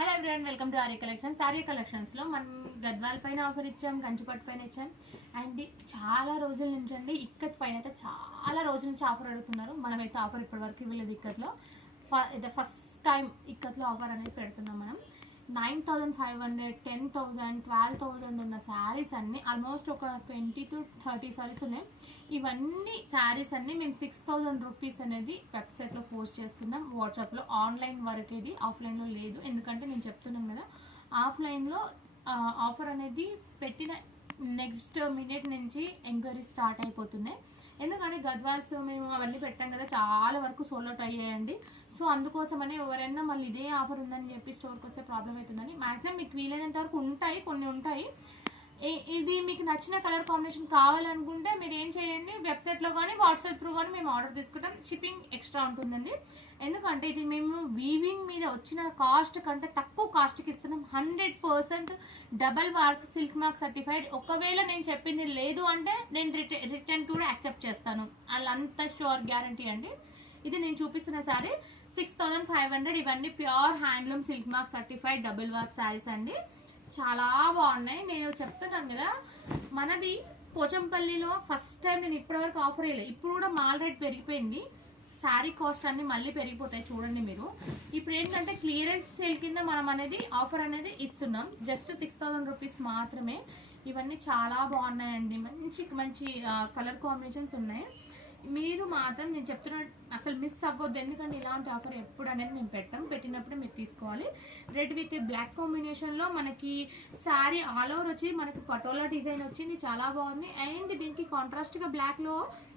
Hello everyone, welcome to Arya collections. Arya కలెక్షన్స్లో మనం గద్వాల పైన ఆఫర్ ఇచ్చాం, కంచిపట్టు పైన ఇచ్చాం. అండ్ చాలా రోజుల నుంచి అండి ఇక్కత్ పైన అయితే చాలా రోజుల నుంచి ఆఫర్ అడుగుతున్నారు. మనమైతే ఆఫర్ ఇప్పటివరకు ఇవ్వలేదు. ఇక్కత్లో ఫస్ట్ టైం ఇక్కత్లో ఆఫర్ అనేది పెడుతున్నాం. మనం 9,500, 10,000, 12,000 ఉన్న శారీస్ అన్నీ ఆల్మోస్ట్ ఒక 20 to 30 శారీస్ ఉన్నాయి. ఇవన్నీ శారీస్ అన్నీ మేము 6,000 రూపీస్ అనేది వెబ్సైట్లో పోస్ట్ చేస్తున్నాం. వాట్సాప్లో ఆన్లైన్ వరకు ఇది, ఆఫ్లైన్లో లేదు. ఎందుకంటే నేను చెప్తున్నాను కదా, ఆఫ్లైన్లో ఆఫర్ అనేది పెట్టిన నెక్స్ట్ మినిట్ నుంచి ఎంక్వైరీ స్టార్ట్ అయిపోతున్నాయి. ఎందుకంటే గద్వాల్స్ మేము అవన్నీ పెట్టాం కదా, చాలా వరకు సోల్డ్ అవుట్ అయ్యాయండి. సో అందుకోసమని ఎవరైనా మళ్ళీ ఇదే ఆఫర్ ఉందని చెప్పి స్టోర్కి వస్తే ప్రాబ్లం అవుతుందని మ్యాక్సిమం మీకు వీలైనంత వరకు ఉంటాయి, కొన్ని ఉంటాయి. ఇది మీకు నచ్చిన కలర్ కాంబినేషన్ కావాలనుకుంటే మీరు ఏం చేయండి, వెబ్సైట్లో కానీ వాట్సాప్ త్రూ కానీ మేము ఆర్డర్ తీసుకుంటాం. షిప్పింగ్ ఎక్స్ట్రా ఉంటుందండి. ఎందుకంటే ఇది మేము వీవింగ్ మీద వచ్చిన కాస్ట్ కంటే తక్కువ కాస్ట్కి ఇస్తున్నాం. 100% double work silk mark certified. ఒకవేళ నేను చెప్పింది లేదు అంటే నేను రిటర్న్ కూడా యాక్సెప్ట్ చేస్తాను. వాళ్ళంతా షూర్ గ్యారంటీ అండి. ఇది నేను చూపిస్తున్న సారీ 6,500. ఇవన్నీ pure handloom silk mark certified double work saris అండి. చాలా బాగున్నాయి. నేను చెప్తున్నాను కదా, మనది పోచంపల్లిలో ఫస్ట్ టైం నేను ఇప్పటివరకు ఆఫర్ వేయలేదు. ఇప్పుడు కూడా మాల్ రేట్ పెరిగిపోయింది. శారీ కాస్ట్ అన్ని మళ్ళీ పెరిగిపోతాయి చూడండి మీరు. ఇప్పుడు ఏంటంటే క్లియరెన్స్ సేల్ కింద మనం అనేది ఆఫర్ అనేది ఇస్తున్నాం. జస్ట్ 6,000 రూపీస్ మాత్రమే. ఇవన్నీ చాలా బాగున్నాయండి. మంచి మంచి కలర్ కాంబినేషన్స్ ఉన్నాయి. మీరు మాత్రం నేను చెప్తున్నా అసలు మిస్ అవ్వద్దు. ఎందుకంటే ఇలాంటి ఆఫర్ ఎప్పుడు అనేది మేము పెట్టినప్పుడు మీరు తీసుకోవాలి. రెడ్ విత్ బ్లాక్ కాంబినేషన్లో మనకి శారీ ఆల్ ఓవర్ వచ్చి మనకి పటోలా డిజైన్ వచ్చింది, చాలా బాగుంది. అండ్ దీనికి కాంట్రాస్ట్గా బ్లాక్లో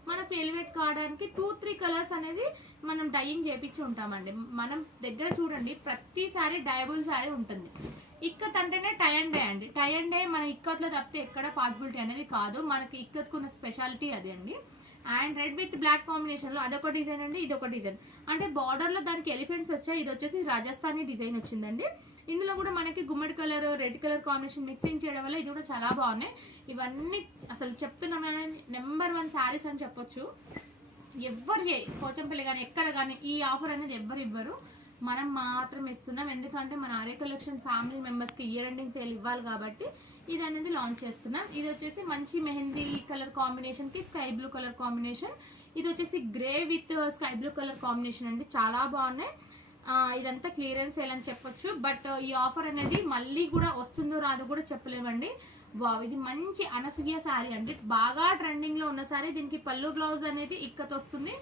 మనకి ఎలివేట్ కావడానికి 2-3 కలర్స్ అనేది మనం డైయింగ్ చేపించి ఉంటామండి. మనం దగ్గర చూడండి, ప్రతి శారీ డయబుల్ శారీ ఉంటుంది. ఇక్కత్ అంటేనే టై అండ్ డై అండి. టై అండ్ డై మన ఇక్కత్లో తప్పితే ఎక్కడ పాసిబిలిటీ అనేది కాదు. మనకి ఇక్కత్కున్న స్పెషాలిటీ అది అండి. అండ్ రెడ్ విత్ బ్లాక్ కాంబినేషన్లో అదొక డిజైన్ అండి, ఇదొక డిజైన్. అంటే బార్డర్లో దానికి ఎలిఫెంట్స్ వచ్చాయి. ఇది వచ్చేసి రాజస్థానీ డిజైన్ వచ్చిందండి. ఇందులో కూడా మనకి గుమ్మడి colour, red colour combination mixing చేయడం వల్ల ఇది కూడా చాలా బాగున్నాయి. ఇవన్నీ అసలు చెప్తున్నాం నెంబర్ 1 శారీస్ అని చెప్పొచ్చు. ఎవ్వరు పోచంపల్లి కానీ ఎక్కడ కానీ ఈ ఆఫర్ అనేది ఎవ్వరు ఇవ్వరు, మనం మాత్రం ఇస్తున్నాం. ఎందుకంటే మన ఆర్య కలెక్షన్ ఫ్యామిలీ మెంబర్స్కి ఇయర్ ఎండింగ్ సేల్ ఇవ్వాలి కాబట్టి ఇది అనేది లాంచ్ చేస్తున్నాం. ఇది వచ్చేసి మంచి మెహందీ కలర్ కాంబినేషన్కి స్కై బ్లూ కలర్ కాంబినేషన్. ఇది వచ్చేసి grey with sky blue colour combination అండి. చాలా బాగున్నాయి. ఇదంతా క్లియరెన్స్ సేల్ అని చెప్పొచ్చు. బట్ ఈ ఆఫర్ అనేది మళ్ళీ కూడా వస్తుందో రాదో కూడా చెప్పలేమండి. వావ్, ఇది మంచి అనసూయ శారీ అండి. బాగా ట్రెండింగ్ లో ఉన్న శారీ. దీనికి పళ్ళు బ్లౌజ్ అనేది ఇక్కత్ వస్తుంది,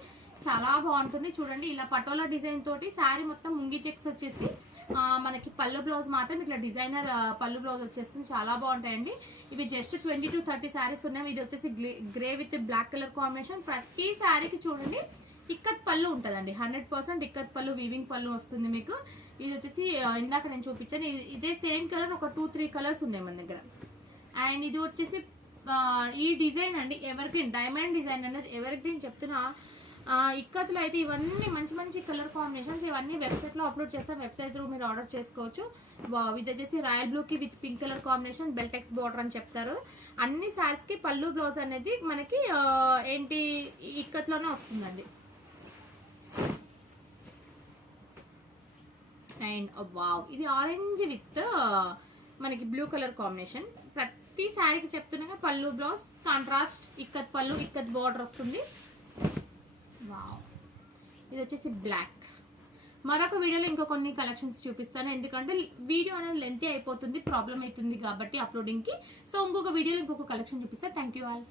చాలా బాగుంటుంది. చూడండి, ఇలా పటోలా డిజైన్ తోటి శారీ మొత్తం ముంగి చెక్స్ వచ్చేసి మనకి పళ్ళు బ్లౌజ్ మాత్రం ఇట్లా డిజైనర్ పళ్ళు బ్లౌజ్ వచ్చేస్తుంది. చాలా బాగుంటాయండి. ఇవి జస్ట్ 20 to 30 శారీస్ ఉన్నాయి. ఇది వచ్చేసి grey with black colour combination. ప్రతి శారీకి చూడండి ఇక్కత్ పళ్ళు ఉంటుందండి. 100% ఇక్కత్ పళ్ళు, వీవింగ్ పళ్ళు వస్తుంది మీకు. ఇది వచ్చేసి ఇందాక నేను చూపించాను. ఇదే సేమ్ కలర్ ఒక 2-3 కలర్స్ ఉన్నాయి మన దగ్గర. అండ్ ఇది వచ్చేసి ఈ డిజైన్ అండి, ఎవర్ గ్రీన్ డైమండ్ డిజైన్ అనేది ఎవర్ గ్రీన్ చెప్తున్నా. ఇక్కత్లో అయితే ఇవన్నీ మంచి మంచి కలర్ కాంబినేషన్స్. ఇవన్నీ వెబ్సైట్లో అప్లోడ్ చేస్తాం. వెబ్సైట్ త్రూ మీరు ఆర్డర్ చేసుకోవచ్చు. ఇది వచ్చేసి రాయల్ బ్లూకి with pink colour combination, Beltex border అని చెప్తారు. అన్ని శారీస్కి పళ్ళు బ్లౌజ్ అనేది మనకి ఏంటి ఇక్కత్లోనే వస్తుందండి. అండ్ వావ్, ఇది ఆరెంజ్ విత్ మనకి బ్లూ కలర్ కాంబినేషన్. ప్రతి శారీకి చెప్తున్నాగా పళ్ళు బ్లౌజ్ కాంట్రాస్ట్ ఇక్కత్ పళ్ళు, ఇక్కత్ బార్డర్ వస్తుంది. వావ్, ఇది వచ్చేసి బ్లాక్. మరొక వీడియోలో ఇంకో కొన్ని కలెక్షన్స్ చూపిస్తాను. ఎందుకంటే వీడియో అనేది లెంతీ అయిపోతుంది, ప్రాబ్లం అవుతుంది కాబట్టి అప్లోడింగ్కి. సో ఇంకొక వీడియోలో ఇంకొక కలెక్షన్ చూపిస్తాను. Thank you all.